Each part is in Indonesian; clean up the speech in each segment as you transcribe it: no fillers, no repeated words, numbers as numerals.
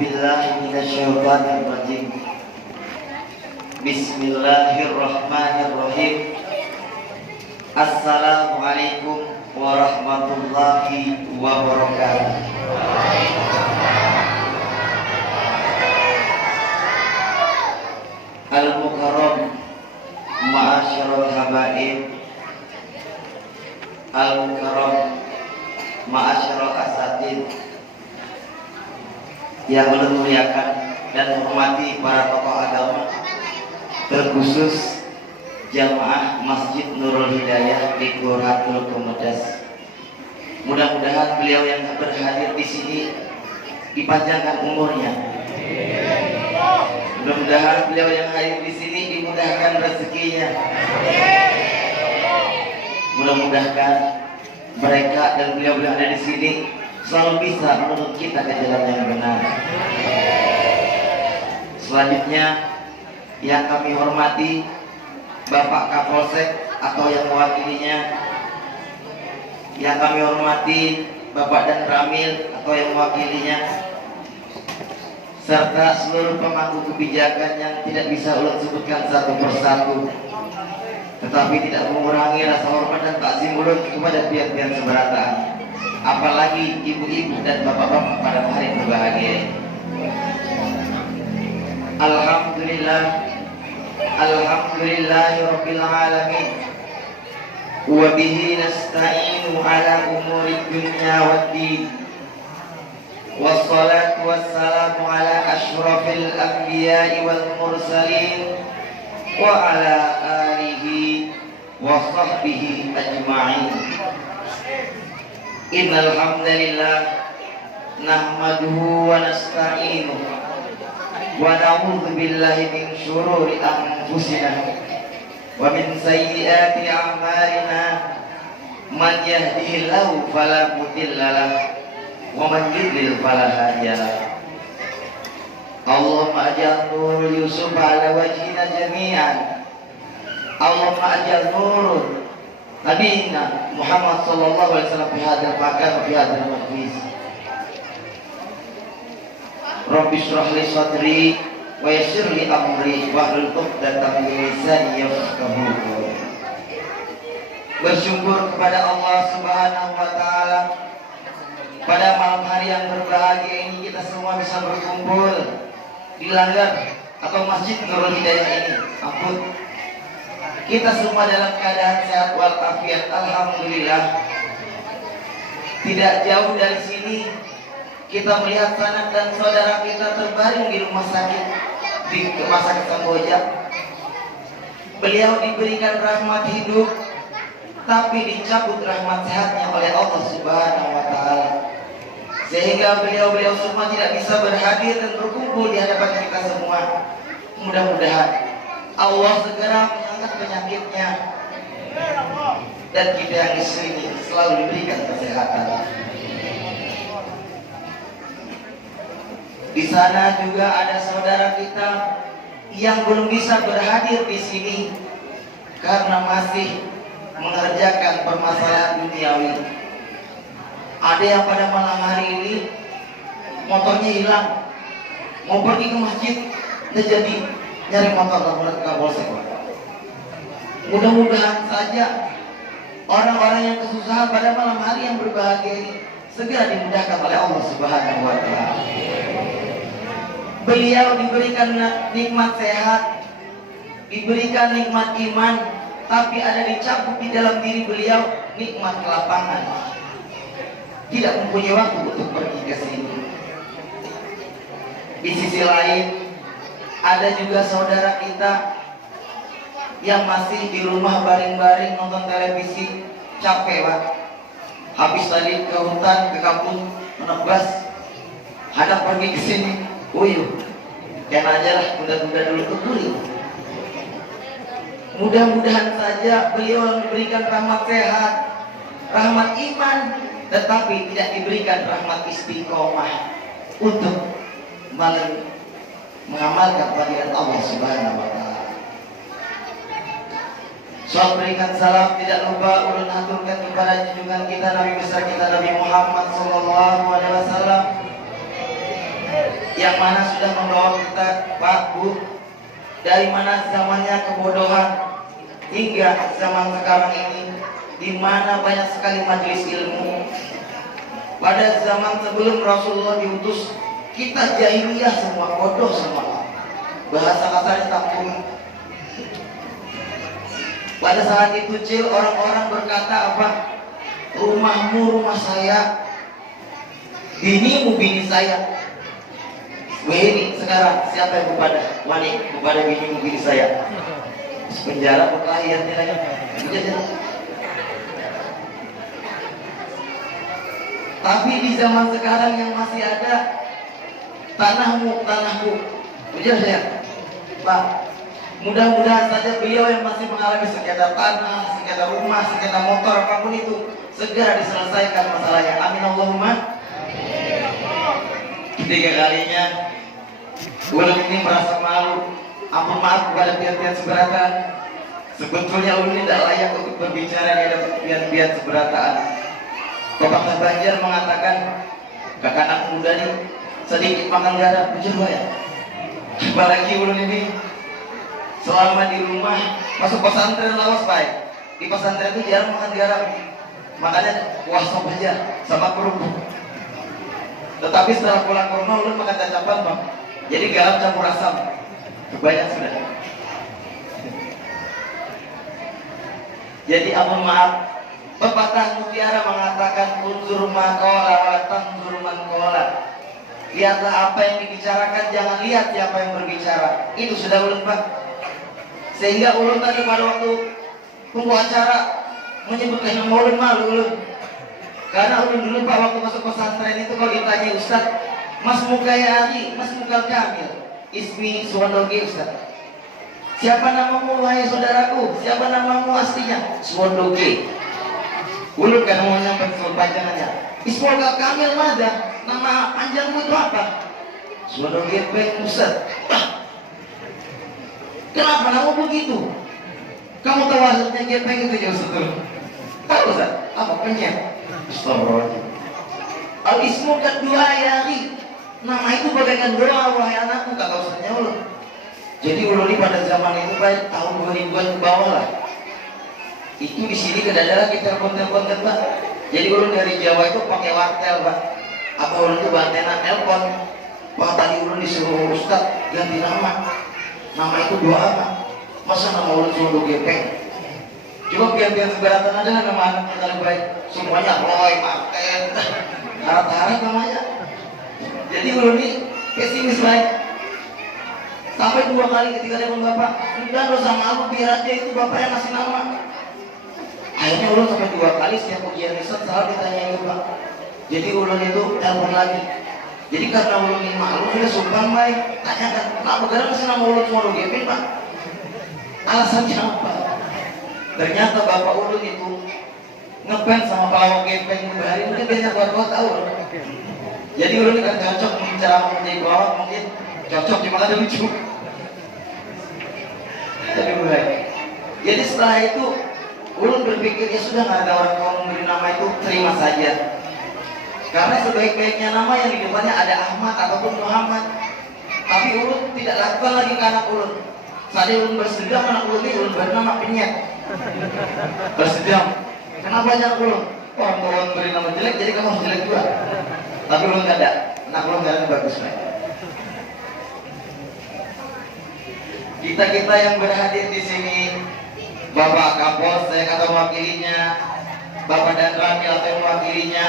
billahi minasyaitonir rajim. Bismillahirrahmanirrahim. Assalamualaikum warahmatullahi wabarakatuh. Al-Mukarram ma'asyiral habaib, Al-Mukarram ma'asyiral asatid, yang memuliakan dan menghormati para tokoh agama, terkhusus jamaah Masjid Nurul Hidayah di Kelurahan Kemedas. Mudah-mudahan beliau yang berhadir di sini dipanjangkan umurnya. Mudah-mudahan beliau yang hadir di sini dimudahkan rezekinya. Mudah-mudahan mereka dan beliau-beliau ada di sini selalu bisa menuntut kita ke jalan yang benar. Selanjutnya yang kami hormati Bapak Kapolsek atau yang mewakilinya, yang kami hormati Bapak Dan Ramil atau yang mewakilinya, serta seluruh pemangku kebijakan yang tidak bisa ulun sebutkan satu persatu, tetapi tidak mengurangi rasa hormat dan takzim ulun kepada pihak-pihak seberata, apalagi ibu-ibu dan bapak-bapak pada hari berbahagia. Alhamdulillah, alhamdulillahirabbil alamin, wa bihi nasta'inu ala umuri dunya waddin, wassalatu wassalamu ala asyrafil anbiya'i wal mursalin wa ala alihi wa sahbihi ajma'in. Innal hamdalillah nahmaduhu wa nasta'inuhu wa na'udzu billahi min syururi anfusina wa min sayyiati a'malina. Man yahdihillahu fala mudilla lahu wa man yudlil fala hadiya lahu. Allahumma aj'al nur Yusuf ala wajhina jami'an. Allahumma aj'al nur Nabiina Muhammad sallallahu alaihi wasallam fi hadzal makan fi hadzal majlis. Rabbi shrah li sadri wa yassir li amri wahlul 'uqdatam min lisani yafqahu qawli. Bersyukur kepada Allah Subhanahu wa taala, pada malam hari yang berbahagia ini kita semua bisa berkumpul di langgar atau Masjid Nurul Hidayah ini. Ampun, kita semua dalam keadaan sehat walafiat, alhamdulillah. Tidak jauh dari sini kita melihat sanak dan saudara kita terbaring di rumah sakit, di rumah sakit Samboja. Beliau diberikan rahmat hidup, tapi dicabut rahmat sehatnya oleh Allah Subhanahu wa taala, sehingga beliau semua tidak bisa berhadir dan berkumpul di hadapan kita semua. Mudah-mudahan Allah segera mengangkat penyakitnya dan kita yang di sini selalu diberikan kesehatan. Di sana juga ada saudara kita yang belum bisa berhadir di sini karena masih mengerjakan permasalahan duniawi. Ada yang pada malam hari ini motornya hilang, mau pergi ke masjid, tidak jadi, nyari motor ke Kapolsek. Mudah-mudahan saja orang-orang yang kesusahan pada malam hari yang berbahagia ini segera dimudahkan oleh Allah Subhanahu wa taala. Beliau diberikan nikmat sehat, diberikan nikmat iman, tapi ada dicabut di dalam diri beliau nikmat kelapangan. Tidak mempunyai waktu untuk pergi ke sini. Di sisi lain, ada juga saudara kita yang masih di rumah baring-baring nonton televisi, capek Pak. Habis tadi ke hutan, ke kampung menebas, hendak pergi ke sini, jangan aja lah, tunda-tunda dulu ke kulit. Mudah-mudahan saja beliau diberikan rahmat sehat, rahmat iman, tetapi tidak diberikan rahmat istiqomah untuk mengamalkan panggilan Allah Subhanahu wa taala. Soal berikan salam tidak lupa ulun aturkan kepada junjungan kita Nabi besar kita Nabi Muhammad sallallahu alaihi wasallam yang mana sudah membawa kita, Pak, Bu, dari mana zamannya kebodohan hingga zaman sekarang ini, di mana banyak sekali majelis ilmu. Pada zaman sebelum Rasulullah diutus, kita jahiliyah semua, bodoh semua, bahasa kasarnya tampung. Pada saat itu Cil, orang-orang berkata apa? Rumahmu rumah saya, binimu bini saya. Ini sekarang siapa yang kepada wani kepada binimu bini saya? Penjara perkelahiannya lagi. Tapi di zaman sekarang yang masih ada tanahmu, tanahku. Ujar saya, Pak, mudah-mudahan saja beliau yang masih mengalami sengketa tanah, sengketa rumah, sengketa motor, apapun itu, segera diselesaikan masalahnya. Amin Allahumma. Ketiga kalinya, ulun ini merasa malu. Ampun maaf kepada pihak-pihak seberatan. Sebetulnya ulun ini tidak layak untuk berbicara di hadapan pihak-pihak seberataan. Bapak Banjar mengatakan, kakak anak muda nih sedikit makan garam, jujur ya. Apalagi ulun ini selama di rumah masuk pesantren lawas baik. Di pesantren itu jarang makan garam, makanya puasa aja sama kerupuk. Tetapi setelah pulang ke rumah ulun makan cacapan bang. Jadi garam campur asam, kebanyak sudah. Jadi ampun maaf. Pepatah mutiara mengatakan unzur maqala wa tanzur man qala. Lihatlah apa yang dibicarakan, jangan lihat siapa yang berbicara. Itu sudah ulun Pak. Sehingga ulun tadi pada waktu pembawa acara menyebutkan nama ulun, malu ulun. Karena ulun dulu Pak waktu masuk pesantren itu kalau ditanya Ustaz, Mas Mukaya Ali, Mas Mukal Kamil, Ismi Suwandoge Ustaz. Siapa namamu wahai saudaraku? Siapa namamu aslinya? Suwandoge. Ulun kan mau nyampe soal panjangannya. Ismolga Kamil Mada. Nama panjangmu itu apa? Suwandoge Peng Ustaz. Kenapa nama begitu? Kamu tahu hasilnya gepeng itu ya Ustaz? Tahu Ustaz? Apa penyet? Astagfirullahaladzim. Al-ismu kedua yari. Nama itu bagaikan doa wahai anakku, kata Ustaznya ulun. Jadi ulun ini pada zaman itu baik tahun 2000-an ke bawah lah. Itu di sini kedadaran kita telepon-telepon Pak. Jadi ulun dari Jawa itu pakai wartel Pak. Apa ulun itu bantenan telepon. Pak tadi ulun disuruh Ustaz ganti nama. Nama itu doa apa? Masa nama ulun suruh gepeng? Coba biar seberatan aja nama anak yang paling baik. Semuanya Roy, Martin, harap-harap namanya. Jadi ulun ini pesimis baik. Sampai 2 kali ketika telepon Bapak, sudah dosa malu biar aja itu Bapak yang ngasih nama. Akhirnya ulun sampai 2 kali setiap ujian riset selalu ditanya itu Pak. Jadi ulun itu telepon lagi. Jadi karena ulun ini malu, dia sumpah baik. Tanyakan, kenapa gara ngasih nama ulun semua lu gepeng Pak? Alasannya apa? Ternyata Bapak ulun itu ngefans sama pelawak gepeng hari mungkin banyak warga tahu. Jadi ulun ini kan cocok cara menjadi pelawak, mungkin cocok cuma ada lucu. Tapi baik. Jadi setelah itu ulun berpikir ya sudah nggak ada orang tua memberi nama itu, terima saja. Karena sebaik-baiknya nama yang di depannya ada Ahmad ataupun Muhammad. Tapi ulun tidak lakukan lagi ke anak ulun. Saat ulun bersedam anak ulun ini ulun bernama Penyet. Bersedam. Kenapa anak ulun? Orang tua ulun beri nama jelek, jadi kamu harus jelek juga. Tapi ulun nggak ada. Anak ulun sekarang bagus baik. Kita yang berhadir di sini, Bapak Kapolsek atau wakilinya, Bapak dan Ramil atau yang mewakilinya,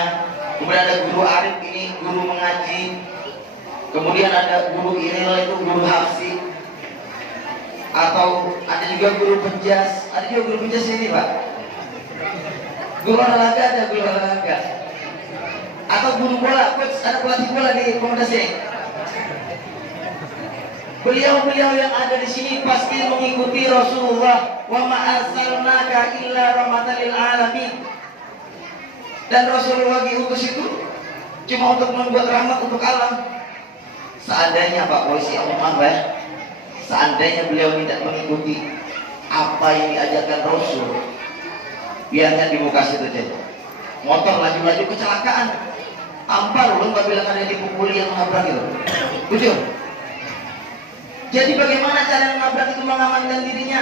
kemudian ada Guru Arif ini guru mengaji, kemudian ada Guru Iril itu guru hafsi, atau ada juga guru penjas, ada juga guru penjas ini Pak. Guru olahraga ada guru olahraga, atau guru bola, coach ada pelatih bola di komodasi. Beliau-beliau yang ada di sini pasti mengikuti Rasulullah, wa ma arsalnaka illa rahmatan lil alamin. Dan Rasulullah diutus itu cuma untuk membuat rahmat untuk alam. Seandainya Pak Polisi Umar ya, seandainya beliau tidak mengikuti apa yang diajarkan Rasul, biarkan di muka situ aja. Motor laju-laju kecelakaan, tampar lu nggak bilang ada yang dipukuli yang menabrak itu. Betul. Jadi bagaimana cara menabrak itu mengamankan dirinya?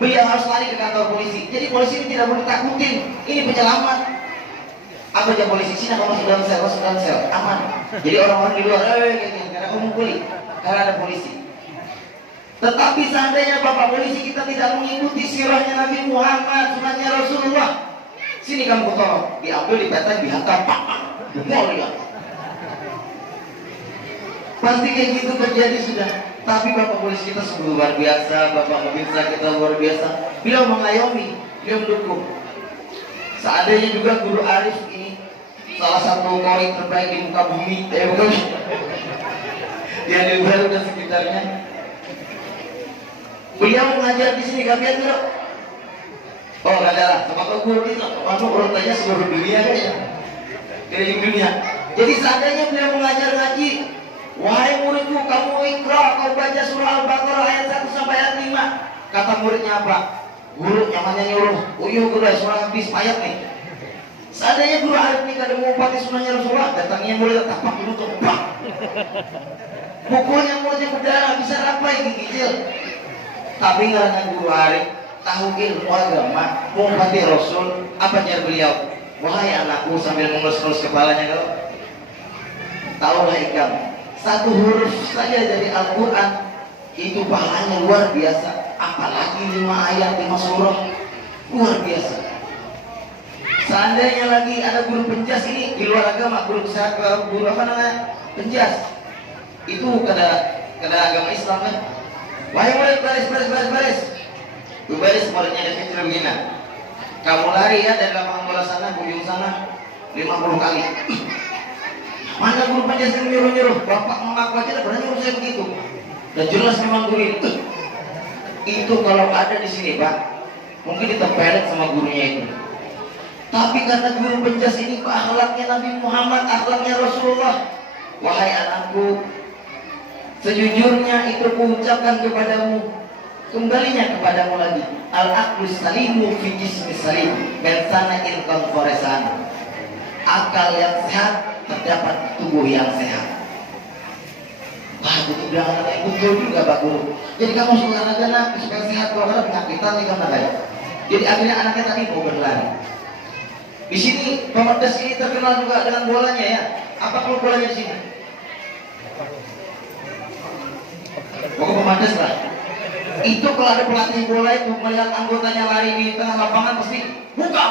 Beliau harus lari ke kantor polisi. Jadi polisi ini tidak boleh takutin. Ini penyelamat. Apa aja polisi sini kalau masuk dalam sel, masuk dalam sel, aman. Jadi orang-orang di luar, karena kamu kulit, karena ada polisi. Tetapi seandainya bapak polisi kita tidak mengikuti sirahnya Nabi Muhammad, sunahnya Rasulullah, sini kamu tolong, diambil, dipetang, dihantam, mau lihat. Pasti kayak gitu terjadi sudah. Tapi bapak polisi kita sungguh luar biasa, bapak pemirsa kita luar biasa. Beliau mengayomi, beliau mendukung. Seandainya juga guru Arif ini salah satu koi terbaik di muka bumi, bukan? Dia di Baru dan sekitarnya. Beliau mengajar di sini kami tidak. Oh nggak ada lah, sama guru itu, masuk urutannya seluruh dunia kayaknya, keliling dunia. Jadi seandainya beliau mengajar ngaji, wahai muridku, kamu ikra, kau baca surah Al-Baqarah ayat 1 sampai ayat 5. Kata muridnya apa? Guru nyamannya nyuruh, uyuh guru surah habis ayat nih. Seandainya guru Arif ini kada mengupati sunnahnya Rasulullah, datangnya murid tapak dulu tuh, pukulnya muridnya berdarah, bisa rapai gigi kecil. Tapi karena guru Arif tahu ilmu agama, mengupati Rasul, apa jar beliau? Wahai anakku, sambil mengelus-elus kepalanya kalau tahulah ikam, satu huruf saja dari Al-Quran itu pahalanya luar biasa, apalagi 5 ayat 5 surah, luar biasa. Seandainya lagi ada guru penjas ini di luar agama, guru apa namanya, penjas, itu kada agama Islam kan. Wahai murid, baris, tuh baris muridnya ada kecil begini. Kamu lari ya dari lapangan bola sana ke ujung sana 50 kali. Mana guru penjas yang nyuruh-nyuruh? Bapak mengaku aja tidak pernah nyuruh saya begitu. Dan jelas memang guru itu kalau ada di sini Pak, mungkin ditempelin sama gurunya itu. Tapi karena guru penjas ini akhlaknya Nabi Muhammad, akhlaknya Rasulullah. Wahai anakku, sejujurnya itu kuucapkan kepadamu, kembalinya kepadamu lagi. Al-aqlus salimu fi jismi salim, mensana in konforesana. Akal yang sehat terdapat tubuh yang sehat. Wah, itu bilang anak yang betul juga Pak Guru. Jadi kamu suka anak-anak supaya sehat, kalau ada penyakitan nih kamu kayak. Jadi akhirnya anaknya tadi mau berlari. Di sini pemedes ini terkenal juga dengan bolanya ya. Apa kalau bolanya di sini? Pokoknya pemedes lah. Itu kalau ada pelatih bola itu melihat anggotanya lari di tengah lapangan pasti buka.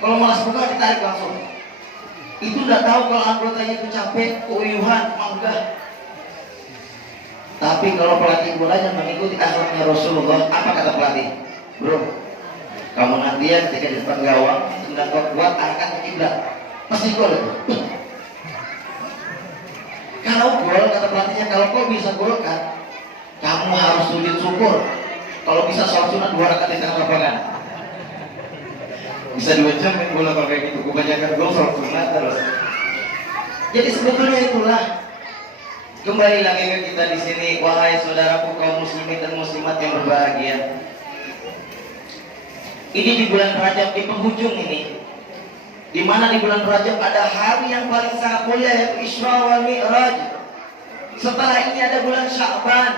Kalau malas buka ditarik langsung. Itu udah tahu kalau anggotanya itu capek, keuyuhan, enggak. Tapi kalau pelatih bolanya mengikuti akhlaknya Rasulullah, apa kata pelatih? Bro, kamu nanti ya ketika di depan gawang, tendang kau kuat, arahkan ke kiblat, pasti gol. Kalau gol, kata pelatihnya, kalau kau bisa gol kan, kamu harus sujud syukur. Kalau bisa sholat sunat 2 rakaat di tengah lapangan. Bisa 2 jam main bola kalau kayak gitu, kebanyakan gol sholat sunat terus. Jadi sebetulnya itulah. Kembali lagi ke kita di sini, wahai saudaraku kaum muslimin dan muslimat yang berbahagia. Ini di bulan Rajab di penghujung ini, di mana di bulan Rajab ada hari yang paling sangat mulia yaitu Isra wal Mi'raj. Setelah ini ada bulan Sya'ban,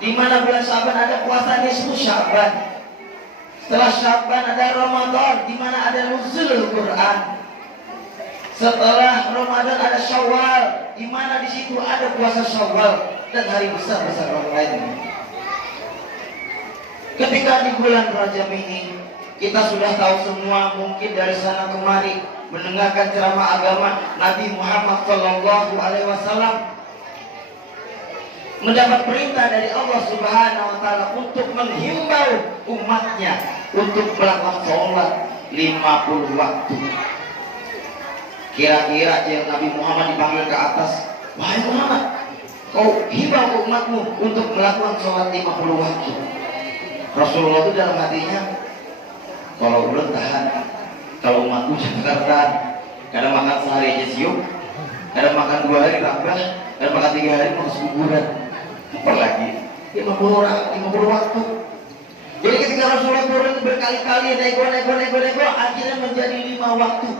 di mana bulan Sya'ban ada puasa nisfu Sya'ban. Setelah Sya'ban ada Ramadan, di mana ada nuzulul Quran. Setelah Ramadan ada Syawal, di mana di situ ada puasa Syawal dan hari besar-besar orang lain. Ketika di bulan Rajab ini, kita sudah tahu semua mungkin dari sana kemari mendengarkan ceramah agama Nabi Muhammad SAW mendapat perintah dari Allah Subhanahu Wa Taala untuk menghimbau umatnya untuk melakukan sholat 50 waktu. Kira-kira yang Nabi Muhammad dipanggil ke atas, wahai Muhammad, kau himbau umatmu untuk melakukan sholat 50 waktu. Rasulullah itu dalam hatinya, kalau belum tahan, kalau umatku jangan tahan. Kadang makan sehari aja siup, kadang makan 2 hari rambah, kadang makan 3 hari masuk kuburan. Apalagi 50 waktu. Jadi ketika Rasulullah turun berkali-kali nego, akhirnya menjadi 5 waktu.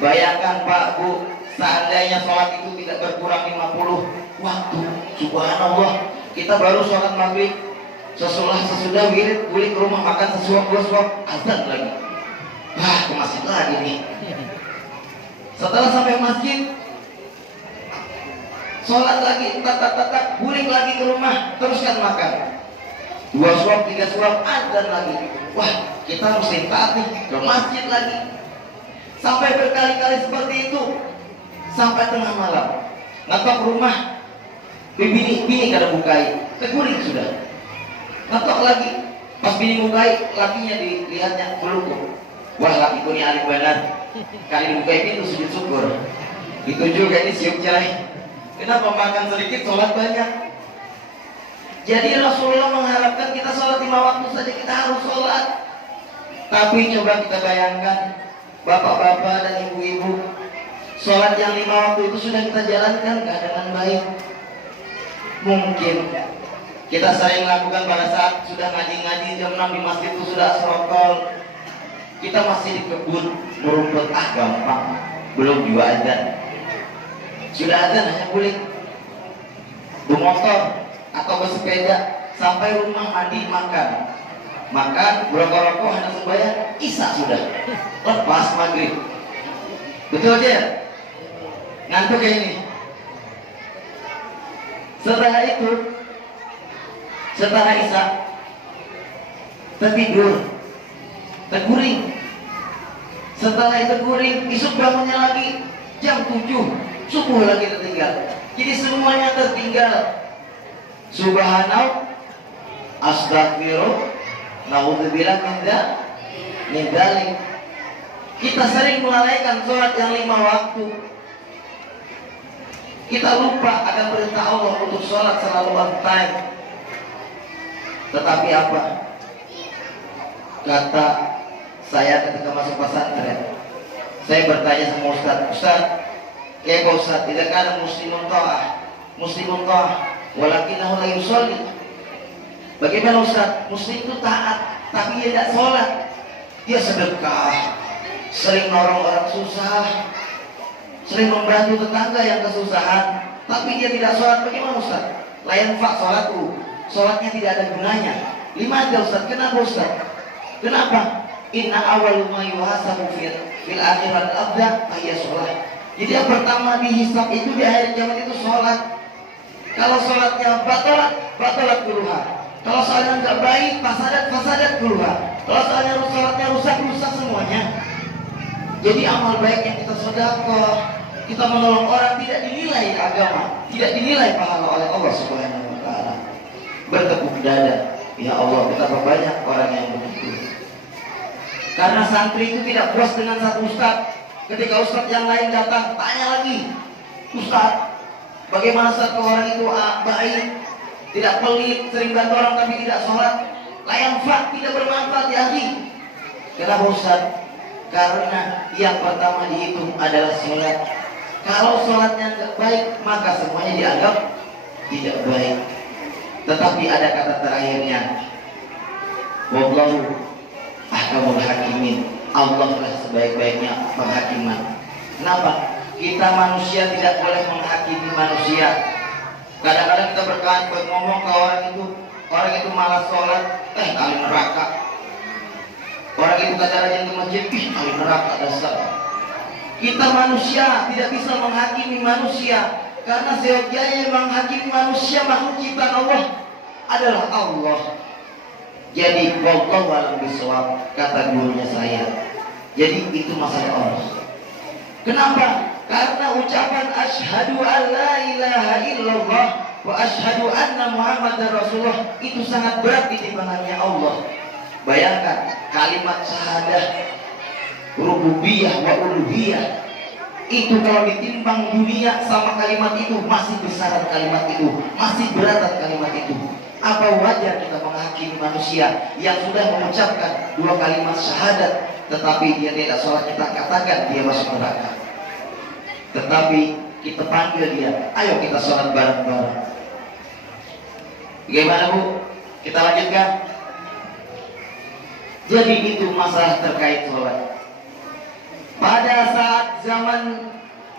Bayangkan Pak Bu, seandainya sholat itu tidak berkurang 50 waktu, subhanallah, kita baru sholat maghrib, sesudah wirid, balik ke rumah makan sesuap dua suap, azan lagi, ke masjid lagi nih. Setelah sampai masjid, sholat lagi, tak, balik lagi ke rumah, teruskan makan. 2 suap, 3 suap, azan lagi. Wah, kita mesti taat nih, ke masjid lagi. Sampai berkali-kali seperti itu, sampai tengah malam. Ngetok rumah, bini kada bukai, teguring sudah. Ngetok lagi, pas bini bukai, lakinya dilihatnya belum. Wah, lakiku ini alim benar. Kali dibukai pintu sujud syukur. Itu juga ini siup cerai. Kenapa makan sedikit, sholat banyak? Jadi Rasulullah mengharapkan kita sholat 5 waktu saja, kita harus sholat. Tapi coba kita bayangkan, bapak-bapak dan ibu-ibu, sholat yang 5 waktu itu sudah kita jalankan gak dengan baik? Mungkin kita sering lakukan pada saat sudah ngaji-ngaji jam 6 di masjid itu sudah serokol. Kita masih di kebun merumput, gampang, belum juga azan. Sudah azan hanya boleh bermotor atau bersepeda sampai rumah mandi makan rokok hanya sembahyang isya sudah lepas maghrib. Betul aja ngantuk kayak ini. Setelah itu, setelah isya tertidur, terguring. Setelah itu guring, besok bangunnya lagi jam 7, subuh lagi tertinggal. Jadi semuanya tertinggal. Subhanallah, astagfirullah, naudzubillah min dzalik. Kita sering melalaikan sholat yang 5 waktu. Kita lupa akan perintah Allah untuk sholat selalu on time. Tetapi apa? Kata saya ketika masuk pesantren, saya bertanya sama Ustaz, kayak Ustaz, tidak ada muslimun ta'ah, walakinahu la yusolli. Bagaimana Ustaz? Muslim itu taat, tapi dia tidak sholat. Dia sedekah, sering nolong orang susah, sering membantu tetangga yang kesusahan, tapi dia tidak sholat. Bagaimana Ustaz? Layan fak sholatku, sholatnya tidak ada gunanya. 5 aja Ustaz. Kenapa Ustaz? Kenapa? Inna awalu ma yuhasabu fil akhirat abda ayya sholat. Jadi yang pertama dihisab itu di akhir zaman itu sholat. Kalau sholatnya batalat kuluha. Kalau sholatnya nggak baik, fasadat kuluha. Kalau sholatnya rusak semuanya. Jadi amal baik yang kita sedekah, kita menolong orang tidak dinilai agama, tidak dinilai pahala oleh Allah Subhanahu wa taala. Bertepuk dada, ya Allah, betapa banyak orang yang begitu. Karena santri itu tidak puas dengan satu ustaz. Ketika ustaz yang lain datang, tanya lagi, Ustaz, bagaimana satu orang itu baik, tidak pelit, sering bantu orang tapi tidak sholat, layan fak, tidak bermanfaat ya akhi. Kenapa Ustaz? Karena yang pertama dihitung adalah sholat. Kalau sholatnya tidak baik, maka semuanya dianggap tidak baik. Tetapi ada kata terakhirnya, wallahu ahkamul hakimin. Allah lah sebaik-baiknya penghakiman. Kenapa? Kita manusia tidak boleh menghakimi manusia. Kadang-kadang kita ngomong ke orang itu malas sholat, ahli neraka. Orang itu kata rajin ke masjid, ahli neraka dasar. Kita manusia tidak bisa menghakimi manusia, karena seyogyanya yang menghakimi manusia makhluk ciptaan Allah adalah Allah. Jadi wallahu a'lam bishawab, kata gurunya saya. Jadi itu masalah Allah. Kenapa? Karena ucapan asyhadu an la ilaha illallah wa asyhadu anna muhammadar rasulullah itu sangat berat di timbangannya Allah. Bayangkan kalimat syahadah rububiyah wa uluhiyah itu kalau ditimbang dunia sama kalimat itu masih besaran kalimat itu, masih beratan kalimat itu. Apa wajar kita menghakimi manusia yang sudah mengucapkan 2 kalimat syahadat tetapi dia tidak sholat, kita katakan dia masuk neraka. Tetapi kita panggil dia, ayo kita sholat bareng-bareng. Bagaimana Bu? Kita lanjutkan. Jadi itu masalah terkait sholat. Pada saat zaman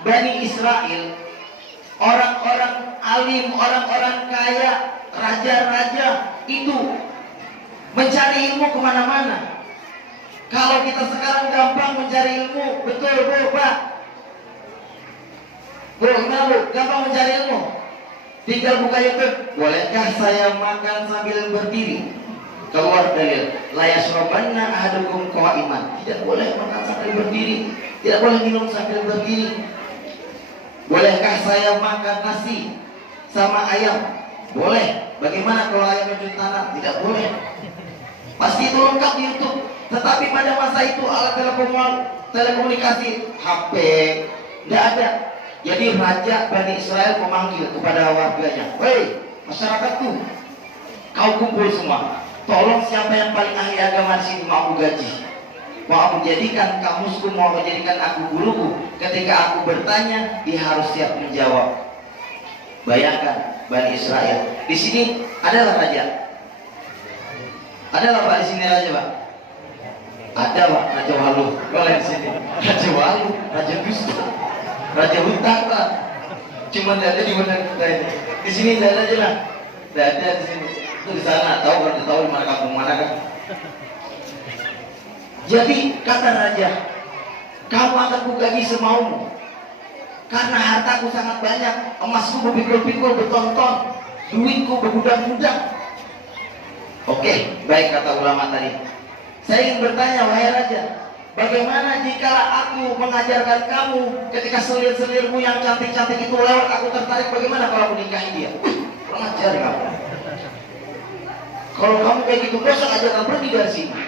Bani Israel, orang-orang alim, orang-orang kaya, raja-raja itu mencari ilmu kemana-mana. Kalau kita sekarang gampang mencari ilmu, betul Bu, Pak? Bu, gimana Bu? Gampang mencari ilmu? Tinggal buka YouTube. Bolehkah saya makan sambil berdiri? Keluar dalil, la yashrabanna ahadukum qa'iman. Tidak boleh makan sambil berdiri, tidak boleh minum sambil berdiri. Bolehkah saya makan nasi sama ayam? Boleh. Bagaimana kalau ayam cuci tanah? Tidak boleh. Pasti itu lengkap di YouTube. Tetapi pada masa itu alat telekomunikasi, HP, tidak ada. Jadi raja Bani Israel memanggil kepada warganya, "Hei, masyarakatku, kau kumpul semua. Tolong siapa yang paling ahli agama di sini mau aku gaji. Mau aku jadikan kamusku, mau aku jadikan aku guruku. Ketika aku bertanya, dia harus siap menjawab." Bayangkan Bani Israel. Di sini adalah raja. Adalah Pak di sini raja, Pak? Ada Pak, Raja Walu. Boleh di sini. Raja Walu, Raja Dusta, Raja Hutang Pak. Cuma tidak ada di mana kita ini. Di sini tidak ada aja lah. Tidak ada di sini. Itu di sana. Tahu kalau tahu di mana kampung mana kan? Jadi kata raja, kamu akan kugaji semaumu. Karena hartaku sangat banyak, emasku berpikul-pikul, berton-ton, duitku bergudang-gudang. Oke, baik kata ulama tadi. Saya ingin bertanya, wahai raja, bagaimana jika aku mengajarkan kamu ketika selir-selirmu yang cantik-cantik itu lewat, aku tertarik, bagaimana kalau aku nikahi dia? Kurang ajar kamu. Kalau kamu kayak gitu, besok ajarkan pergi dari sini.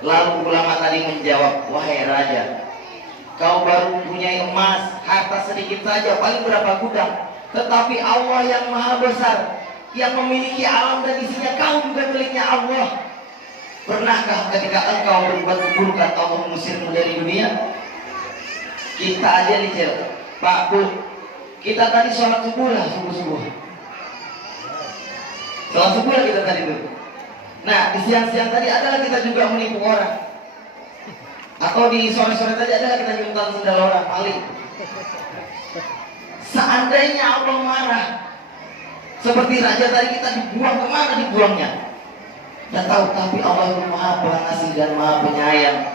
Lalu ulama tadi menjawab, wahai raja, kau baru punya emas, harta sedikit saja, paling berapa gudang. Tetapi Allah yang maha besar, yang memiliki alam dan isinya, kau juga miliknya Allah. Pernahkah ketika engkau berbuat keburukan Allah mengusirmu dari dunia? Kita aja nih Cel, Pak Bu, kita tadi sholat subuh lah, subuh-subuh. Sholat subuh lah kita tadi tuh. Nah di siang-siang tadi adalah kita juga menipu orang. Atau di sore-sore tadi adalah kita nyuntan sendal orang, maling. Seandainya Allah marah, seperti raja tadi kita dibuang, kemana dibuangnya? Dan tahu, tapi Allah itu maha pengasih dan maha penyayang.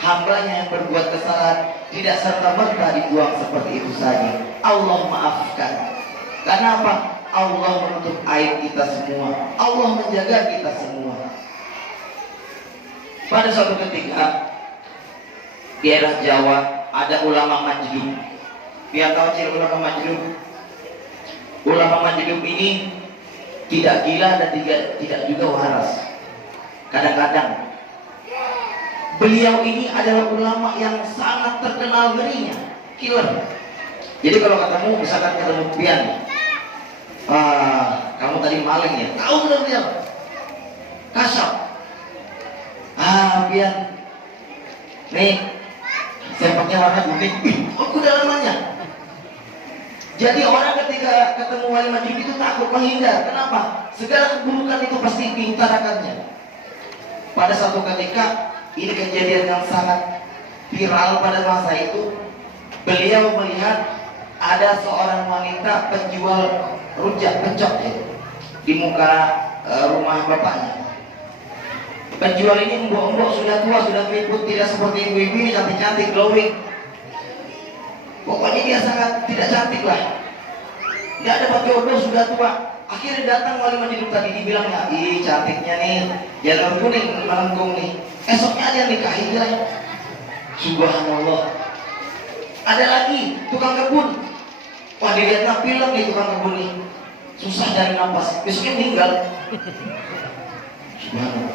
Hambanya yang berbuat kesalahan tidak serta-merta dibuang seperti itu saja. Allah maafkan. Karena apa? Allah menutup aib kita semua. Allah menjaga kita semua. Pada suatu ketika di daerah Jawa ada ulama Majdub. Biar tahu ciri ulama Majdub. Ulama Majdub ini tidak gila dan tidak juga waras. Kadang-kadang beliau ini adalah ulama yang sangat terkenal ngerinya, killer. Jadi kalau ketemu, misalkan ketemu Pian, kamu tadi maling ya, tahu sudah beliau. Kasar. Pian, nih sempaknya warna kuning. Aku udah lamanya. Jadi orang ketika ketemu wali Majdub itu takut, menghindar. Kenapa? Segala keburukan itu pasti diutarakannya. Pada satu ketika, ini kejadian yang sangat viral pada masa itu. Beliau melihat ada seorang wanita penjual rujak pencok ya, di muka rumah bapaknya. Penjual ini mbok-mbok sudah tua, sudah keriput, tidak seperti ibu-ibu ini cantik-cantik, glowing. Pokoknya dia sangat tidak cantik lah. Tidak dapat jodoh, sudah tua. Akhirnya datang wali Majdub tadi, dibilangnya, ih cantiknya nih, jalur kuning melengkung nih. Esoknya dia nikahi dia. Subhanallah. Ada lagi tukang kebun. Wah dilihatnya film nih tukang kebun nih. Susah dari nafas, besoknya meninggal. Subhanallah.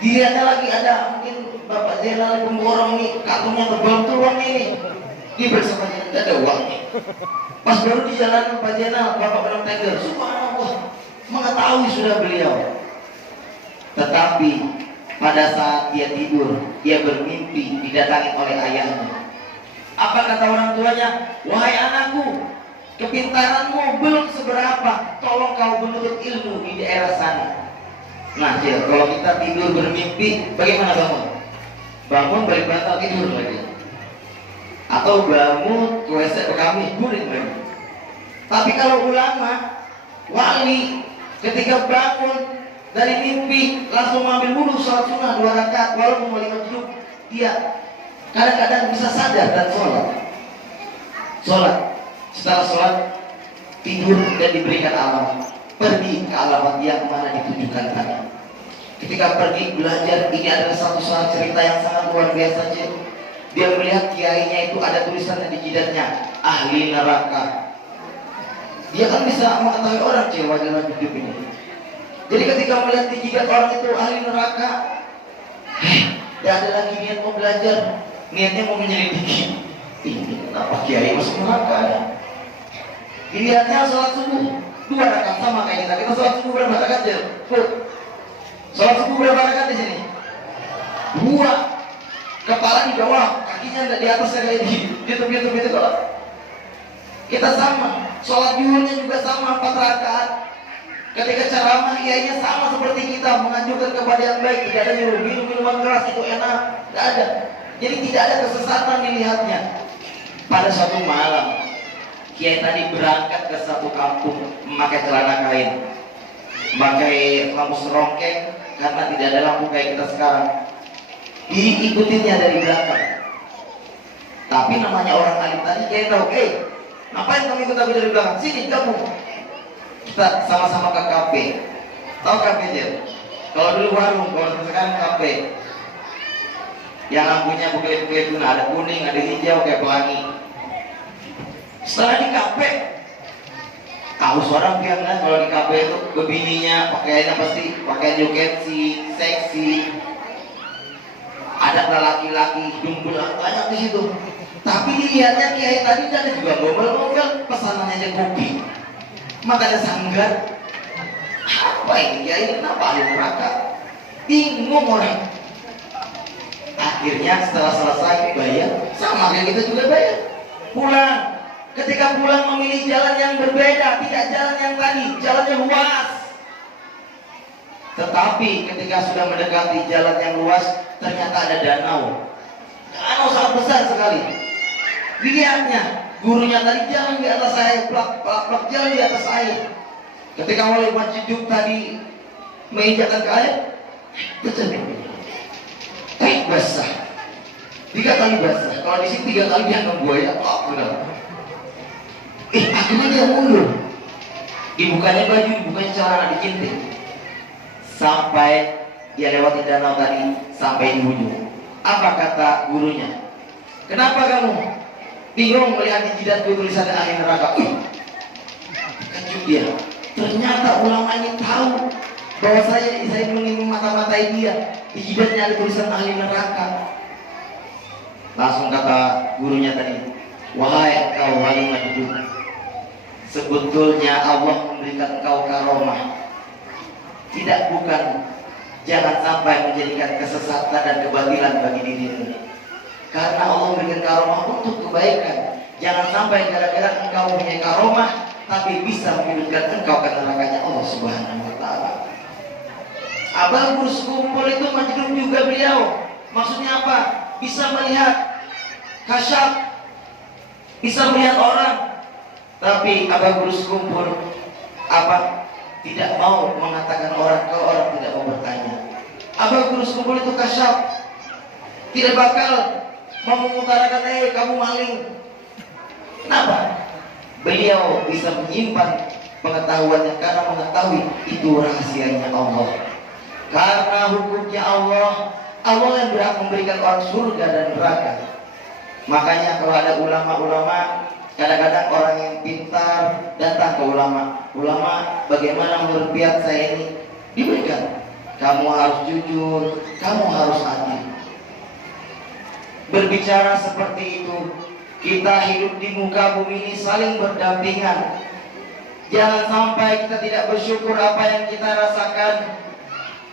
Dilihatnya lagi ada mungkin Bapak Jenderal pemborong nih, kantongnya tebal tuang ini. Dia bersama dia, tidak ada uangnya. Pas baru di jalan Pak Jenderal, Bapak menang tender. Subhanallah, mengetahui sudah beliau. Tetapi pada saat dia tidur, dia bermimpi didatangi oleh ayahnya. Apa kata orang tuanya? Wahai anakku, kepintaranmu belum seberapa, tolong kau menuntut ilmu di daerah sana. Nah, kalau kita tidur bermimpi, bagaimana bangun? Bangun balik bantal tidur lagi. atau bangun ke WC kami guring lagi. Tapi kalau ulama, wali, ketika bangun dari mimpi langsung ambil wudhu, sholat sunnah 2 rakaat walaupun mau 5 juz, dia kadang-kadang bisa sadar dan sholat. Setelah sholat tidur dan diberikan alamat, pergi ke alamat yang mana ditujukan tadi. Ketika pergi belajar, ini adalah satu cerita yang sangat luar biasa. Dia melihat kiainya itu ada tulisannya di jidatnya, ahli neraka. Dia kan bisa mengetahui orang cewa dalam hidup ini. Jadi ketika melihat di jidat orang itu ahli neraka, dia ada lagi niat mau belajar, niatnya mau menyelidiki. Ini kenapa kiai masuk neraka ya? Dilihatnya sholat subuh 2 rakaat sama kayak kita. Kita sholat subuh berapa rakaat ya? Sholat subuh berapa rakaat di sini? 2. Kepala di bawah, kakinya di atasnya kayak di tepi itu kalau. Kita sama. Sholat zuhurnya juga sama 4 rakaat. Ketika ceramah kiainya sama seperti kita, menganjurkan kepada yang baik, tidak ada nyuruh minum minuman keras itu enak, tidak ada. Jadi tidak ada kesesatan dilihatnya. Pada suatu malam, kiai tadi berangkat ke satu kampung memakai celana kain, memakai lampu serongkeng karena tidak ada lampu kayak kita sekarang. Diikutinya dari belakang. Tapi namanya orang alim tadi kiai tahu, ngapain kamu ikut aku dari belakang? Sini gabung. Kita sama-sama ke kafe. Tahu kafe aja? Kalau dulu warung, kalau sekarang kafe. Yang lampunya buket-buket tuna, ada kuning, ada hijau kayak pelangi. Setelah di kafe, tahu seorang bilang kan kalau di kafe itu bebininya pakaiannya pasti pakaian joget seksi. Ada laki-laki hidung belang banyak di situ. Tapi dilihatnya kiai tadi ada juga gombal-gombal, pesanannya aja kopi. Makanya sanggar. Apa ini kiai, kenapa ahli neraka? Bingung orang. Akhirnya setelah selesai bayar, sama kayak kita juga bayar. Pulang. Ketika pulang memilih jalan yang berbeda, tidak jalan yang tadi, jalannya luas. Tetapi ketika sudah mendekati jalan yang luas, ternyata ada danau. Danau sangat besar sekali. Dilihatnya, gurunya tadi jalan di atas air, plak jalan di atas air. Ketika wali masjid tadi menginjakkan ke air, terjadi. Basah. 3 kali basah. Kalau di sini 3 kali dia ngebuaya, udah. Akhirnya dia mundur. Dibukanya baju, dibukanya celana, dicinting. Sampai dia lewati danau tadi, sampai di ujung. Apa kata gurunya? Kenapa kamu bingung melihat di jidatku tulisan ahli neraka? Kejut dia. Ternyata ulama ini tahu bahwa saya ingin mata-matai dia. Di jidatnya ada tulisan ahli neraka. Langsung kata gurunya tadi, wahai engkau wali hidup, sebetulnya Allah memberikan engkau karomah. Tidak, bukan. Jangan sampai menjadikan kesesatan dan kebatilan bagi dirimu. Karena Allah memberikan karomah untuk kebaikan. Jangan sampai gara-gara engkau punya karomah, tapi bisa menyudutkan engkau ke nerakanya Allah Subhanahu wa Ta'ala. Abang guru sekumpul itu majnun juga beliau. Maksudnya apa? Bisa melihat kasyaf, bisa melihat orang. Tapi abang guru sekumpul apa? Tidak mau mengatakan orang kalau orang tidak mau bertanya. Abang guru sekumpul itu kasyaf, tidak bakal mau mengutarakan kamu maling. Kenapa? Beliau bisa menyimpan pengetahuannya karena mengetahui itu rahasianya Allah. Karena hukumnya Allah, Allah yang berhak memberikan orang surga dan neraka. Makanya kalau ada ulama-ulama, kadang-kadang orang yang pintar datang ke ulama. Ulama, bagaimana menurut pihak saya ini? Diberikan. Kamu harus jujur, kamu harus adil. Berbicara seperti itu, kita hidup di muka bumi ini saling berdampingan. Jangan sampai kita tidak bersyukur apa yang kita rasakan.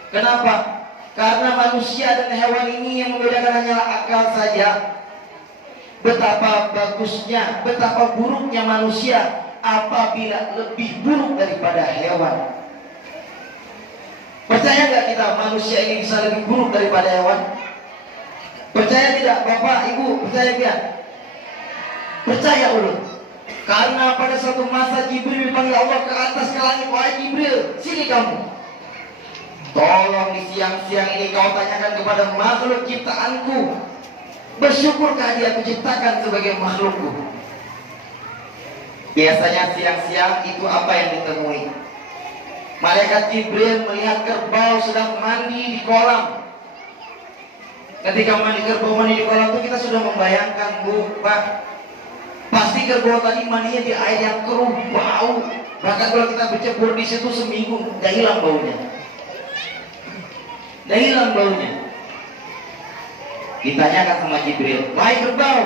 Kenapa? Karena manusia dan hewan ini yang membedakan hanyalah akal saja. Betapa bagusnya, betapa buruknya manusia apabila lebih buruk daripada hewan. Percaya nggak kita manusia ini bisa lebih buruk daripada hewan? Percaya tidak, Bapak, Ibu? Percaya tidak? Percaya ulun. Karena pada suatu masa Jibril dipanggil Allah ke atas ke langit. Wahai Jibril, sini kamu. Tolong di siang-siang ini kau tanyakan kepada makhluk ciptaanku, bersyukurkah dia kuciptakan sebagai makhlukku? Biasanya siang-siang itu apa yang ditemui? Malaikat Jibril melihat kerbau sedang mandi di kolam. Ketika mandi kerbau mandi di kolam itu kita sudah membayangkan, Bu, Pak, pasti kerbau tadi mandinya di air yang keruh, bau. Bahkan kalau kita bercebur di situ seminggu, gak hilang baunya. Gak hilang baunya. Ditanyakan sama Jibril, wahai kerbau,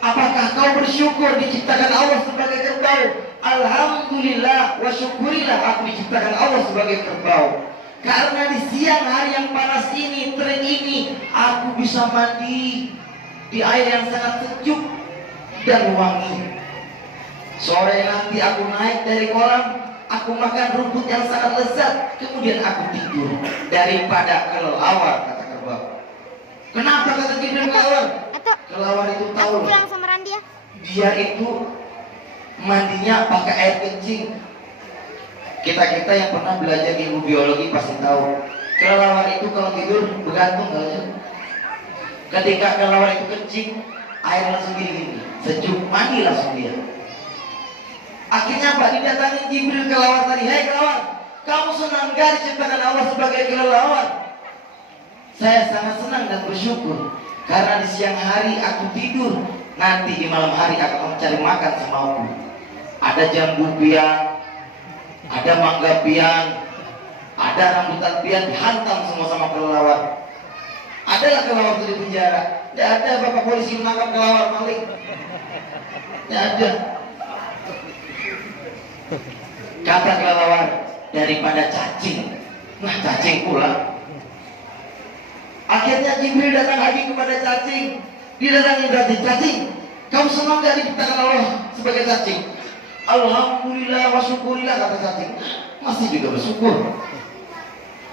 apakah kau bersyukur diciptakan Allah sebagai kerbau? Alhamdulillah wa syukurilah aku diciptakan Allah sebagai kerbau. Karena di siang hari yang panas ini, terik ini, aku bisa mandi di air yang sangat sejuk dan wangi. Sore nanti aku naik dari kolam, aku makan rumput yang sangat lezat, kemudian aku tidur daripada kelelawar, kata kerbau. Kenapa kata Jibril kelelawar? Kelelawar itu tahu. Aku bilang sama Randi ya. Dia itu mandinya pakai air kencing. Kita yang pernah belajar ilmu biologi pasti tahu. Kelelawar itu kalau tidur bergantung nggak sih? Ketika kelelawar itu kencing, air langsung gini, sejuk, mandi langsung dia. Akhirnya Pak didatangi Jibril kelelawar tadi. Hei kelelawar, kamu senang gak diciptakan Allah sebagai kelelawar? Saya sangat senang dan bersyukur. Karena di siang hari aku tidur, nanti di malam hari aku mencari makan sama aku. Ada jambu piang, ada mangga piang, ada rambutan piang, dihantam semua sama kelelawar. Adalah kelelawar itu di penjara. Tidak ada bapak polisi menangkap kelelawar maling. Tidak ada. Kata kelelawar, daripada cacing. Nah, cacing pula. Akhirnya Jibril datang lagi kepada cacing. Didatangi berarti, cacing, kamu senang gak diciptakan Allah sebagai cacing? Alhamdulillah wa syukurillah, kata cacing. Masih juga bersyukur.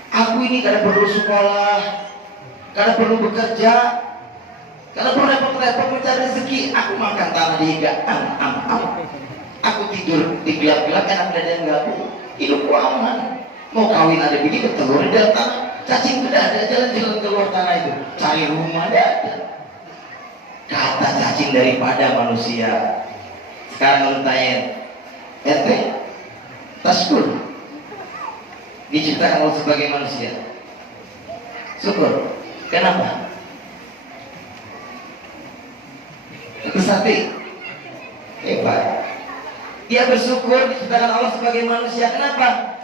Aku ini kadang perlu sekolah, kadang perlu bekerja, kadang perlu repot-repot mencari rezeki. Aku makan tanah di higaan, aku tidur di gelap-gelap, enak dada yang gak aku. Hidupku aman. Mau kawin ada bini bertelur di dalam tanah. Cacing tidak ada, jalan-jalan keluar tanah itu, cari rumah tidak ada. Kata cacing daripada manusia. Sekarang lu tanya, ente taskur diciptakan Allah sebagai manusia. Syukur. Kenapa? Itu sate hebat. Dia bersyukur diciptakan Allah sebagai manusia. Kenapa?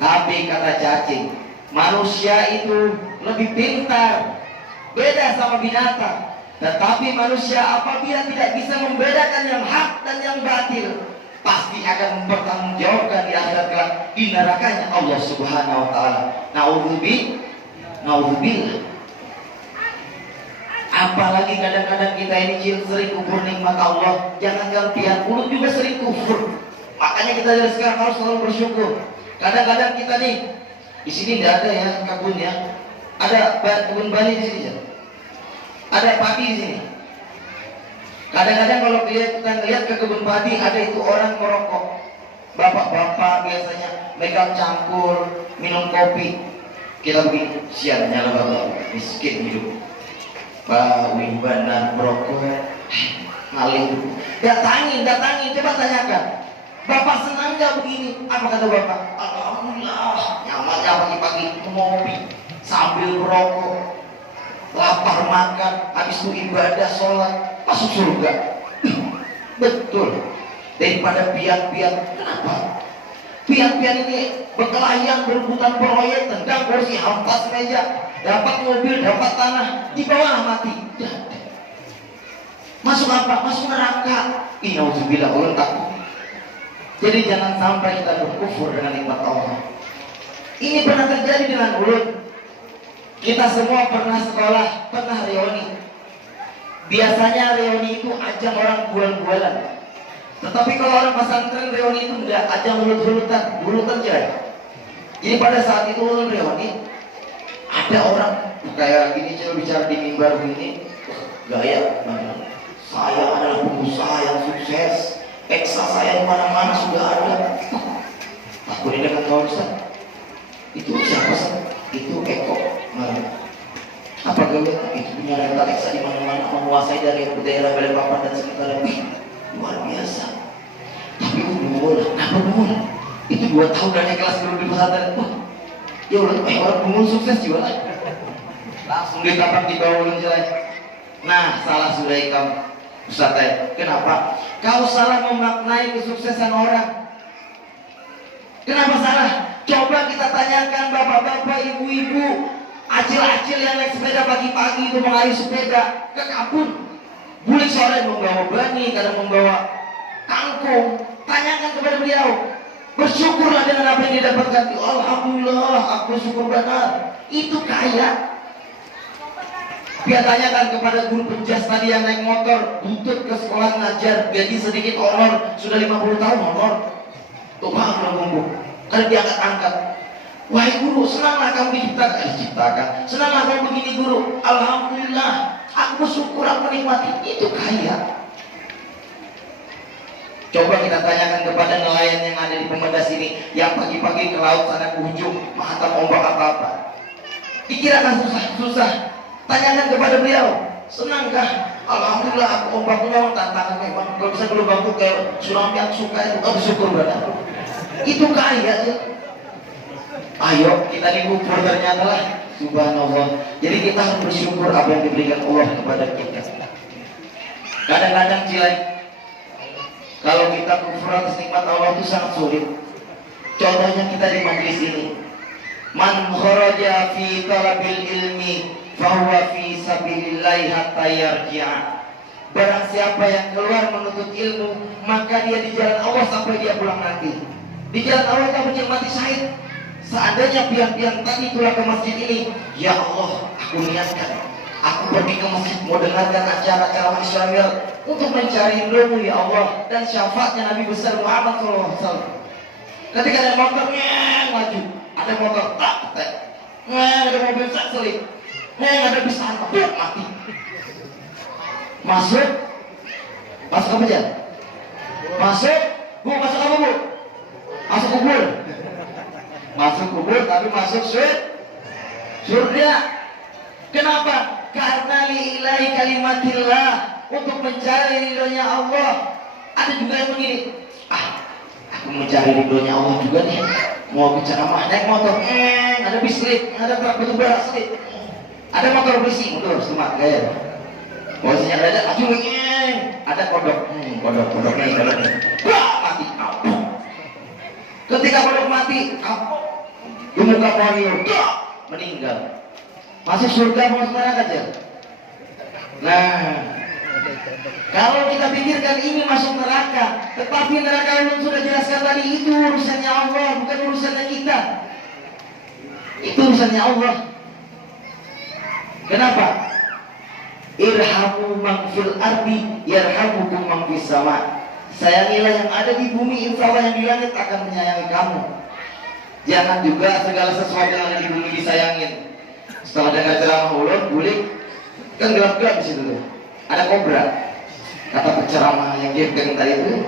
Tapi kata cacing, manusia itu lebih pintar, beda sama binatang. Tetapi manusia apabila tidak bisa membedakan yang hak dan yang batil, pasti akan mempertanggungjawabkan di akhirat kelak di nerakanya Allah Subhanahu wa taala. Naudzubillah. Apalagi kadang-kadang kita ini sering kufur nikmat Allah. Jangan gantian, mulut juga sering kufur. Makanya kita dari sekarang harus selalu bersyukur. Kadang-kadang kita nih di sini tidak ada ya kebun ya, ada kebun bani di sini ya. Ada padi di sini. Kadang-kadang kalau kita lihat ke kebun padi, ada itu orang merokok. Bapak-bapak biasanya megang cangkul, minum kopi. Kita begini, sian nyala bapak, miskin hidup. Bawi bandar merokok, ngaling. Datangin, coba tanyakan. Bapak senang nggak begini? Apa kata bapak? Alhamdulillah, nyamannya pagi-pagi ngopi sambil merokok. Lapar makan, habis itu ibadah, sholat, masuk surga. Betul. Daripada pian-pian, kenapa? Pian-pian ini berkelahian, berebutan proyek, tendang kursi, hampas meja, dapat mobil, dapat tanah, di bawah mati. Masuk apa? Masuk neraka. Innauzubillah, Allah takut. Jadi jangan sampai kita berkufur dengan nikmat Allah. Ini pernah terjadi dengan ulun. Kita semua pernah sekolah, pernah reuni. Biasanya reuni itu ajang orang bual-bualan. Tetapi kalau orang pesantren reuni itu enggak, ajang hulutan cerai. Jadi pada saat itu ulun reuni, ada orang kayak gini bicara di mimbar begini, gaya, Saya adalah pengusaha yang sukses. Eksa saya di mana-mana sudah ada. Aku ini dengan tahu Ustaz. Itu siapa sih? Itu Eko. Apa gawe? Itu punya rental eksa di mana-mana, menguasai dari daerah Balikpapan dan sekitarnya. Luar biasa. Tapi itu bungul. Kenapa bungul? Itu 2 tahun dari kelas dulu di pesantren. Ya Allah, orang bungul sukses jualan. Langsung ditapak di bawah jalan. Nah, salah sudah kamu. Ustaz, kenapa? Kau salah memaknai kesuksesan orang. Kenapa salah? Coba kita tanyakan bapak-bapak, ibu-ibu, acil-acil yang naik sepeda pagi-pagi itu mengayuh sepeda ke kebun. Bulik sore membawa bani, kadang membawa kangkung. Tanyakan kepada beliau. Bersyukurlah dengan apa yang didapatkan. Alhamdulillah, aku syukur benar. Itu kaya. Dia tanyakan kepada guru penjas tadi yang naik motor, buntut ke sekolah ngajar, gaji sedikit honor, sudah 50 tahun honor. Tuh maaf ngomong, karena dia angkat-angkat. Wahai guru, senanglah kamu diciptakan. Senanglah kamu begini guru. Alhamdulillah, aku bersyukur, aku menikmati. Itu kaya. Coba kita tanyakan kepada nelayan yang ada di Pemedas ini, yang pagi-pagi ke laut sana ke ujung, menghantam ombak apa-apa. Dikirakan susah. Tanyakan kepada beliau, senangkah? Alhamdulillah, aku ombaknya memang tantangan memang. Kalau bisa gelombangku kayak tsunami yang suka itu, aku bersyukur benar. Itu kaya ya. Ayo kita dikubur ternyata lah. Subhanallah. Jadi kita harus bersyukur apa yang diberikan Allah kepada kita. Kadang-kadang cilai, kalau kita kufur atas nikmat Allah itu sangat sulit. Contohnya kita di majlis ini. Man kharaja fi talabil ilmi fahuwa fi sabilillahi hatta yarji'a. Barang siapa yang keluar menuntut ilmu, maka dia di jalan Allah sampai dia pulang nanti. Di jalan Allah tak punya mati syahid. Seandainya pian-pian tadi pulang ke masjid ini, ya Allah, aku niatkan, aku pergi ke masjid mau dengarkan acara-acara Islamiyah untuk mencari ilmu ya Allah dan syafaatnya Nabi besar Muhammad SAW. Ketika ada motor maju, ada motor tak, ada mobil tak selip. Ada bis tangkap, mati. Masuk apa aja? Masuk apa bu? Masuk kubur. Masuk kubur tapi masuk surga. Kenapa? Karena lillahi kalimatillah, untuk mencari ridhonya Allah. Ada juga yang begini, aku mencari ridhonya Allah juga nih. Mau bicara naik motor, ada bis slip, ada truk batu bara slip. Ada motor besi, mundur, semak, gaya. Posisinya ada, ada kodoknya nih. Wah, mati. Ketika kodok mati, di muka pohon meninggal. Masuk surga, masuk neraka aja. Nah, kalau kita pikirkan ini masuk neraka, tetapi neraka yang sudah jelaskan tadi itu urusannya Allah, bukan urusannya kita. Itu urusannya Allah. Kenapa? Irhamu man fil ardi yarhamukum man fis sama. Sayangilah yang ada di bumi, insya Allah yang di langit akan menyayangi kamu. Jangan juga segala sesuatu yang ada di bumi disayangin. Setelah dengar ceramah ulun, bulik, kan gelap-gelap di situ tuh. Ada kobra. Kata penceramah yang dia pegang tadi itu,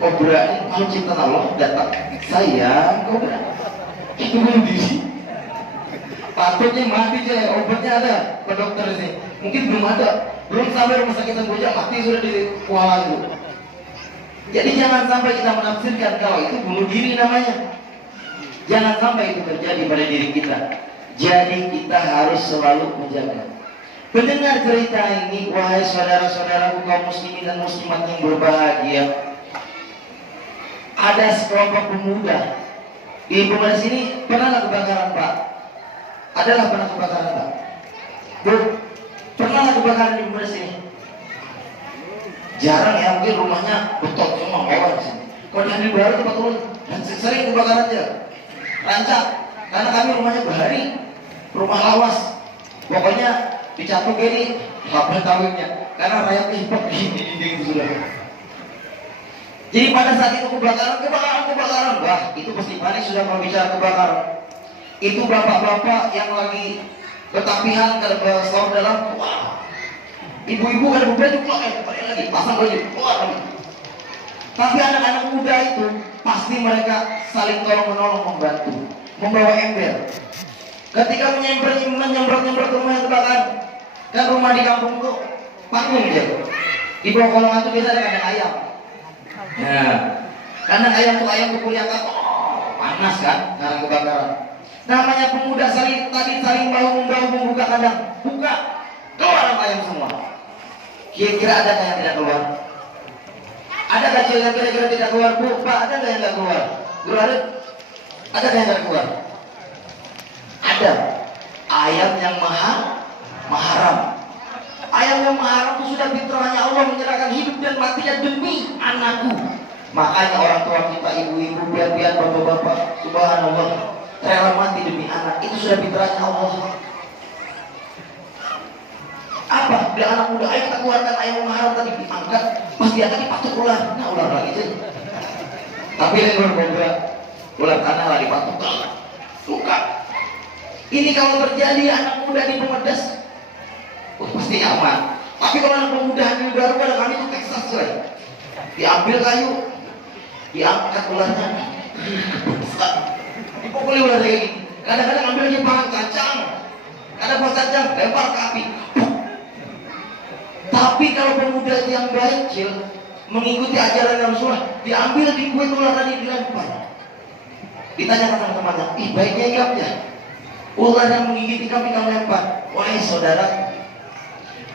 kobra ini makhluk ciptaan Allah datang. Saya kobra. Itu bunuh diri. Patutnya mati aja, obatnya ada ke dokter sih. Mungkin belum ada, belum sampai rumah sakit Semboja, mati sudah di Kuala itu. Jadi jangan sampai kita menafsirkan kalau itu bunuh diri namanya. Jangan sampai itu terjadi pada diri kita. Jadi kita harus selalu menjaga. Mendengar cerita ini, wahai saudara-saudaraku kaum muslimin dan muslimat yang berbahagia, ada sekelompok pemuda di Pemedas sini pernah kebakaran Pak. Adalah pernah kebakaran Pak. Pernah kebakaran di Pemedas ini. Jarang ya, mungkin rumahnya betot semua mewah di sini. Kalau di Hari Baru tempat turun dan sering kebakaran aja. Rancak, karena kami rumahnya bahari, rumah lawas. Pokoknya dicatuk ini apa tawingnya, karena rayapnya hipok di dinding sudah. Jadi pada saat itu kebakaran. Wah, itu pasti panik sudah kalau bicara kebakaran. Itu bapak-bapak yang lagi bertapihan ke dalam, wah, Ibu-ibu kan baju balik lagi, pasang baju, keluar lagi. Tapi anak-anak muda itu pasti mereka saling tolong menolong, membantu, membawa ember. Ketika menyemprot rumah yang kebakaran, kan rumah di kampung tuh panggung dia. Di bawah kolongan tuh biasa ada kandang ayam. Nah, kandang ayam tuh ayam kuliahkan, panas kan, karena kebakaran. Namanya pemuda saling bahu membuka kandang, buka, keluar ayam semua. Kira-kira ada yang tidak keluar? Ada kecil yang kira-kira tidak keluar? Bu, Pak, ada nggak yang nggak keluar? Guru ada nggak yang nggak keluar? Ada. Ayam yang maharam. Ayam yang maharam itu sudah fitrahnya Allah menyerahkan hidup dan matinya demi anakku. Makanya orang tua kita, ibu-ibu, biar bapak-bapak, subhanallah, rela mati demi anak. Itu sudah fitrahnya Allah. Apa? Bila anak muda, ayo kita keluarkan ayam maharam tadi, diangkat, pas dia tadi patuk ular. Nah, ular lagi jadi. Tapi ini ular tanah lah dipatuk, suka. Ini kalau terjadi anak muda di Pemedas, pasti aman. Tapi kalau anak pemuda hamil baru pada kami itu Texas coy. Diambil kayu, diangkat ularnya, dipukuli ular kayak gini. Kadang-kadang ambil lagi bahan kacang, ada bahan kacang, lempar ke api. Tapi kalau pemuda yang baik, mengikuti ajaran Rasulullah, diambil di kulit ular tadi dilempar. Ditanyakan sama temannya, baiknya iya ya? Ular yang menggigit kami kamu lempar. Wahai saudara,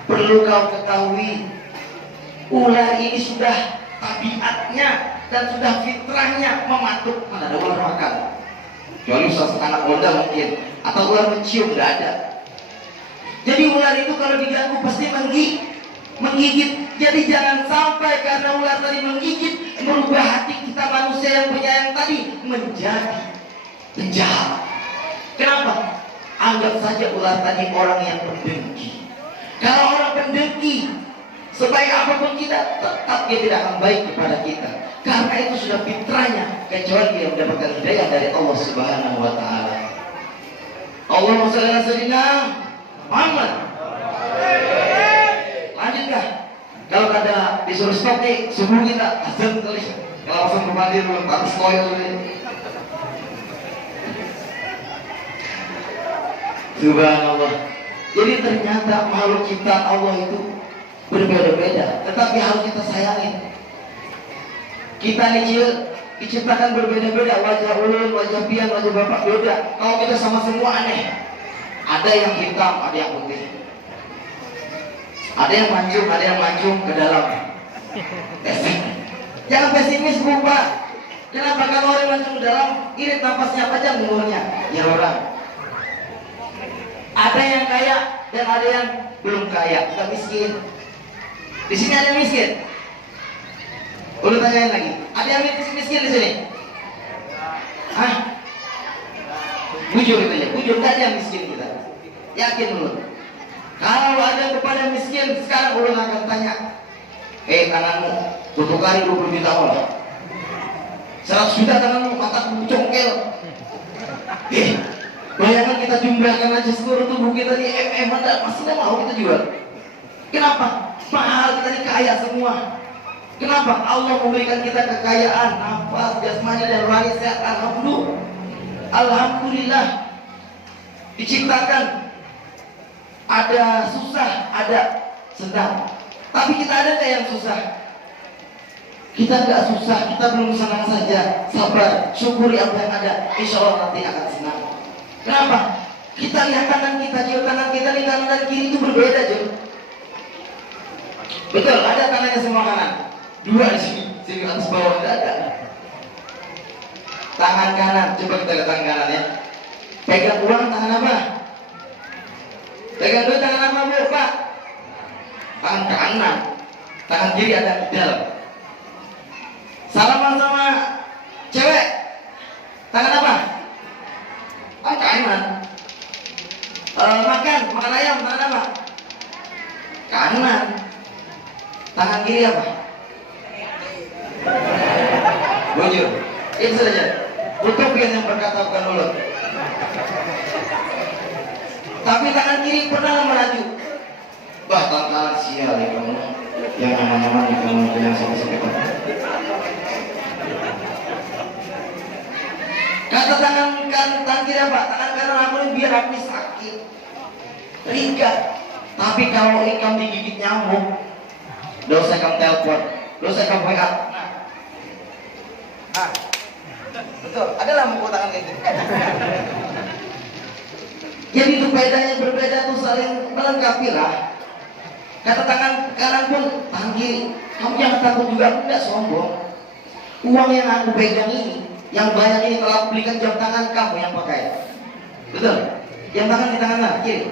perlu kau ketahui, ular ini sudah tabiatnya dan sudah fitrahnya mematuk. Mana ada ular makan? Kecuali anak Honda mungkin, atau ular mencium, nggak ada. Jadi ular itu kalau diganggu pasti menggigit. Jadi jangan sampai karena ular tadi menggigit merubah hati kita manusia yang penyayang tadi menjadi penjahat. Kenapa? Anggap saja ular tadi orang yang pendengki. Kalau orang pendengki, sebaik apapun kita, tetap dia tidak akan baik kepada kita. Karena itu sudah fitrahnya, kecuali dia mendapatkan hidayah dari Allah Subhanahu wa Ta'ala. Allahumma shalli ala sayyidina Muhammad. Lanjutkan. Kalau ada disuruh stop nih, subuh kita azan kali. Kalau langsung kembali belum tak spoil ini. Subhanallah. Jadi ternyata makhluk ciptaan Allah itu berbeda-beda, tetapi harus kita sayangi. Kita diciptakan berbeda-beda, wajah ulun, wajah pian, wajah bapak beda. Kalau kita sama semua aneh. Ada yang hitam, ada yang putih. Ada yang mancung ke dalam. Jangan pesimis berubah. Kenapa? Kalau orang mancung ke dalam, irit nafasnya panjang umurnya. Ya orang. Ada yang kaya dan ada yang belum kaya, kita miskin. Di sini ada yang miskin. Udah tanyain lagi. Ada yang miskin di sini? Hah? Bujur itu ya. Bujur nggak ada yang miskin kita. Yakin dulu. Kalau ada kepada miskin, sekarang ulun akan tanya, tanganmu tutup kali 20 juta Allah, 100 juta tanganmu, mataku congkel. Bayangkan kita jumlahkan aja seluruh tubuh kita di masih nggak mau kita jual. Kenapa? Mahal, kita ini kaya semua. Kenapa? Allah memberikan kita kekayaan, nafas, jasmani dan rohani sehat. Alhamdulillah. Diciptakan. Ada susah, ada senang. Tapi kita ada nggak yang susah? Kita nggak susah, kita belum senang saja. Sabar, syukuri apa yang ada. Insya Allah nanti akan senang. Kenapa? Kita lihat kanan kita, kanan kita di kanan dan kiri itu berbeda, Jul. Betul, ada tangannya semua kanan. Dua di sini atas bawah nggak ada. Tangan kanan, coba kita lihat tangan kanan ya. Pegang uang tangan apa? Pegang duit tangan apa, Bu? Pak? Tangan kanan. Tangan kiri ada di dalam. Salaman sama cewek, tangan apa? Tangan kanan. Makan ayam, tangan apa? Kanan. Tangan kiri apa? Bujur. Itu saja. Tutup yang berkata bukan mulut. Tapi tangan kiri pernah melaju. Wah, tantangan sial ya kamu. Yang aman-aman nih kamu yang sakit-sakit. Kata tangan kiri apa? Tangan kanan aku ini biar aku sakit, ringan. Tapi kalau kamu digigit nyamuk, dosa kamu telepon, dosa kamu WA. Nah, betul. Adalah mukul tangan kayak gitu. Jadi itu bedanya berbeda tuh saling melengkapi lah. Kata tangan kanan pun tangan kiri. Kamu jangan takut juga, aku nggak sombong. Uang yang aku pegang ini, yang banyak ini telah belikan jam tangan kamu yang pakai. Betul? Jam tangan di tangan kanan, kiri.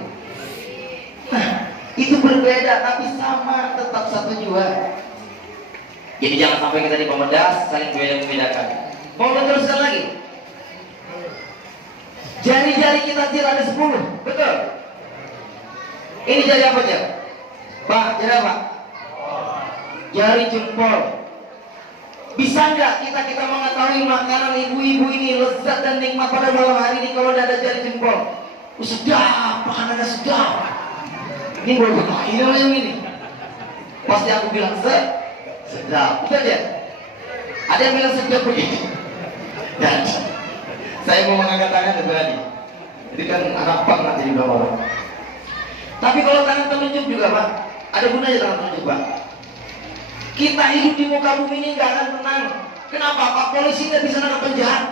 Nah, itu berbeda tapi sama, tetap satu jua. Jadi jangan sampai kita di pemedas saling beda-bedakan. Mau teruskan lagi? Jari-jari kita tidak ada 10, betul? Ini jari apa aja? Pak, jari apa? Jari jempol. Bisa nggak kita mengetahui makanan ibu-ibu ini lezat dan nikmat pada malam hari ini kalau ada jari jempol? Sedap, makanannya sedap. Ini boleh betul, ini yang ini. Pasti aku bilang sedap, betul aja. Ada yang bilang sedap begitu. Dan saya mau mengangkat tangan berani. Jadi kan anak pang nanti juga orang. Tapi kalau tangan telunjuk juga Pak, ada gunanya tangan telunjuk Pak. Kita hidup di muka bumi ini nggak akan tenang. Kenapa Pak? Polisi nggak bisa nangkap penjahat.